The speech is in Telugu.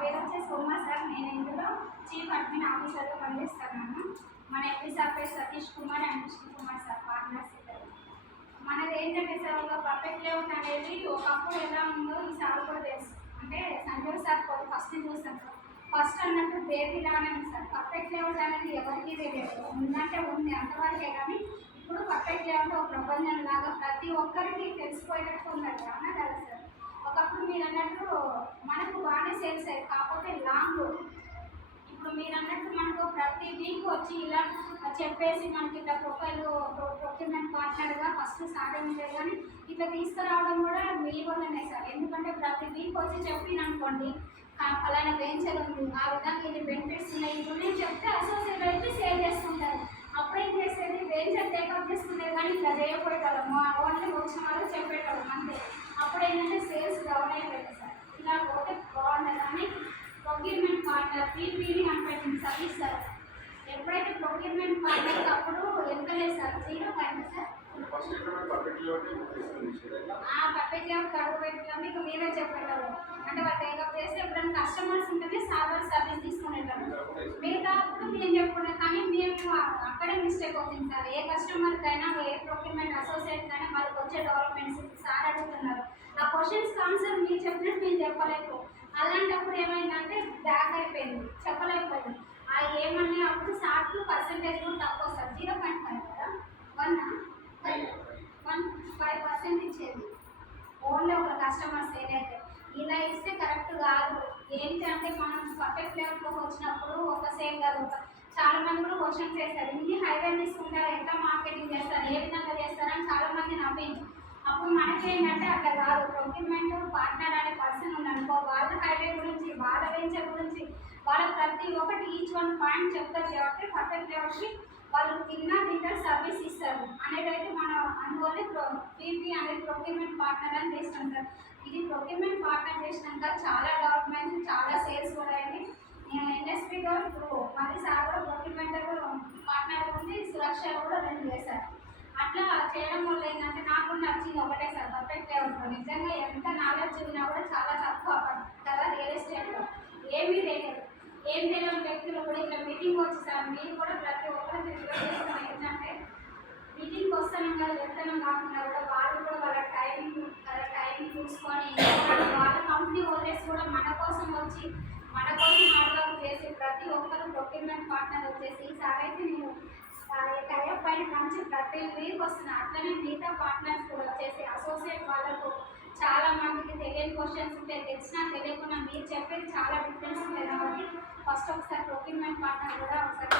పేరు వచ్చేసి ఉమా సార్. నేను ఇందులో చీఫ్ అడ్మిన్ ఆఫీసర్గా పనిచేస్తున్నాను. మన ఎంపీ సార్ పేరు Satish Kumar and Vishnu Kumar sir, partners ఇద్దరు. మనది ఏంటంటే సార్ ఒక పర్ఫెక్ట్ లేఅవుట్ అనేది ఒకప్పుడు ఎలా ఉందో ఈ సార్ కూడా తెలుసు. అంటే సంజయ్ సార్ ఫస్ట్ చూస్తాం సార్. ఫస్ట్ అన్నట్టు బేబీ లానే ఉంది సార్. పర్ఫెక్ట్ లేఅవుట్ అనేది ఎవరికి తెలియదు, ఉందంటే ఉంది అంతవరకే. కానీ ఇప్పుడు పర్ఫెక్ట్ లేఅవుట్ ఒక ప్రపంచం లాగా ప్రతి ఒక్కరికి తెలిసిపోయేటట్టు ఉన్నారు అవునా కదా సార్. ఒకప్పుడు మీరు అన్నట్టు మనకు బాగానే సేల్స్ అయ్యాయి, కాకపోతే లాంగ్. ఇప్పుడు మీరు అన్నట్టు మనకు ప్రతి వీక్ వచ్చి ఇలా చెప్పేసి మనకి ఇట్లా ప్రొక్యూర్మెంట్ పార్ట్నర్గా ఫస్ట్ స్టార్ట్ అయింది. కానీ ఇట్లా తీసుకురావడం కూడా మీ వల్లనే సార్. ఎందుకంటే ప్రతి వీక్ వచ్చి చెప్పిననుకోండి అలానే వెంచర్ ఉంది, ఆ విధంగా ఇది బెనిఫిట్స్ ఉన్నాయి, ఇవన్నీ చెప్తే అసోసియేట్ అయితే సేల్ చేసుకుంటారు. అప్పుడేం చేసేది వెంచర్ టేకప్ చేసుకునేది, కానీ ఇట్లా చేయకపోయేటోళ్ళము. ఓన్లీ వచ్చిన వాళ్ళు చెప్పేటోళ్ళం అంతే. అప్పుడు ఏంటంటే సేల్స్ డౌన్ అయిపోయింది సార్. ఇలా పోతే బాగుండదు అని ప్రొక్యూర్మెంట్ పార్ట్నర్ పీపీని కనిపెట్టింది సతీష్ సార్. ఎప్పుడైతే ప్రొక్యూర్మెంట్ పార్ట్నర్ అప్పుడు ఎంత లేదు sir, 0 point sir. Perfect layout కడుగు పెట్టడం మీకు మీరే చెప్పేటోళ్ళు. అంటే వాళ్ళు టేకప్ చేస్తే ఎప్పుడైనా కస్టమర్స్ ఉంటేనే సర్వీస్ తీసుకునేటోళ్ళు. మిగతా అప్పుడు మేము చెప్పుకున్నాం. కానీ మేము అక్కడే మిస్టేక్ అవుతుంది సార్. ఏ కస్టమర్కైనా ఏ ప్రొక్యూర్మెంట్ అసోసియేట్కైనా వాళ్ళకి వచ్చే డెవలప్మెంట్స్ సార్ అడుగుతున్నారు. ఆ క్వశ్చన్స్కి ఆన్సర్ మీరు చెప్పినట్టు మేము చెప్పలేకు. అలాంటప్పుడు ఏమైందంటే బ్యాక్ అయిపోయింది, చెప్పలేకపోయింది. ఆ ఏమన్నా అప్పుడు సార్కు పర్సంటేజ్ కూడా తక్కువ సార్, 0.5 కదా, 1.5% ఇచ్చేది ఓన్లీ ఒక కస్టమర్స్ ఏదైతే. ఇలా ఇస్తే కరెక్ట్ కాదు. ఏంటి అంటే మనం పర్ఫెక్ట్ లెవెల్లోకి వచ్చినప్పుడు ఒక సేల్ కాదు, చాలా మంది కూడా క్వశ్చన్స్ చేస్తారు. ఇన్ని హైవే తీసుకుంటారు, ఎట్లా మార్కెటింగ్ చేస్తారు, ఏ విధంగా చేస్తారని చాలా మంది నవ్వింది. అప్పుడు మనకి ఏంటంటే అట్లా కాదు. ప్రొక్యూర్మెంట్ పార్ట్నర్ అనే పర్సన్ ఉన్నానుకో, వాళ్ళ హైవే గురించి, వాళ్ళ వెంచర్ గురించి, వాళ్ళ ప్రతి ఒక్కటి ఈచ్ వన్ పాయింట్ చెప్తారు. కాబట్టి పర్ఫెక్ట్ లెవెల్కి వాళ్ళు తింటారు, సర్వీస్ ఇస్తారు అనేది అయితే మనం అందువల్లే పీపీ అనేది ప్రొక్యూర్మెంట్ పార్ట్నర్ అని చేస్తాం సార్. ఇది ప్రొక్యూర్మెంట్ పార్ట్నర్ చేసినాక చాలా డెవలప్మెంట్స్, చాలా సేల్స్ కూడా అయింది. ఎన్ఎస్పీగా ఇప్పుడు మళ్ళీ సార్ కూడా ప్రొక్యూర్మెంట్ పార్ట్నర్ ఉంది, సురక్ష కూడా 2 చేశారు. అట్లా చేయడం వల్ల ఏంటంటే నాకు నచ్చింది ఒకటే సార్, పర్ఫెక్ట్ లేఅవుట్లో నిజంగా ఎంత నాలెడ్జ్ ఉన్నా కూడా చాలా తక్కువ కదా రియల్ ఎస్టేట్లో. ఏమీ తెలియదు, ఏం తెలియని వ్యక్తులు కూడా ఇట్లా మీటింగ్ వచ్చి సార్ మీరు కూడా ప్రతి ఒక్కరు రిక్వెస్ట్ చేస్తున్నాం. ఏంటంటే మీటింగ్కి వస్తాను కదా, వెళ్తాను కాకుండా కూడా వాళ్ళు కూడా వాళ్ళ టైం చూసుకొని వాళ్ళ కంపెనీ ఓనర్స్ కూడా మన కోసం వచ్చి మన కోసం హార్డ్ వర్క్ చేసి ప్రతి ఒక్కరు ప్రొక్యూర్మెంట్ పార్ట్నర్ వచ్చేసి ఈసారి అయితే నేను టైప్ పైన నుంచి ప్రతి వీక్ వస్తున్నా. అట్లనే మిగతా పార్ట్నర్స్ కూడా వచ్చేసి అసోసియేట్ వాళ్ళకు చాలా మందికి తెలియని క్వశ్చన్స్ ఉంటాయి, తెలిసినా తెలియకుండా మీరు చెప్పేది చాలా డిఫరెన్స్ ఉంటాయి. కాబట్టి ఫస్ట్ ఒకసారి ప్రొక్యూర్మెంట్ పార్ట్నర్ కూడా ఒకసారి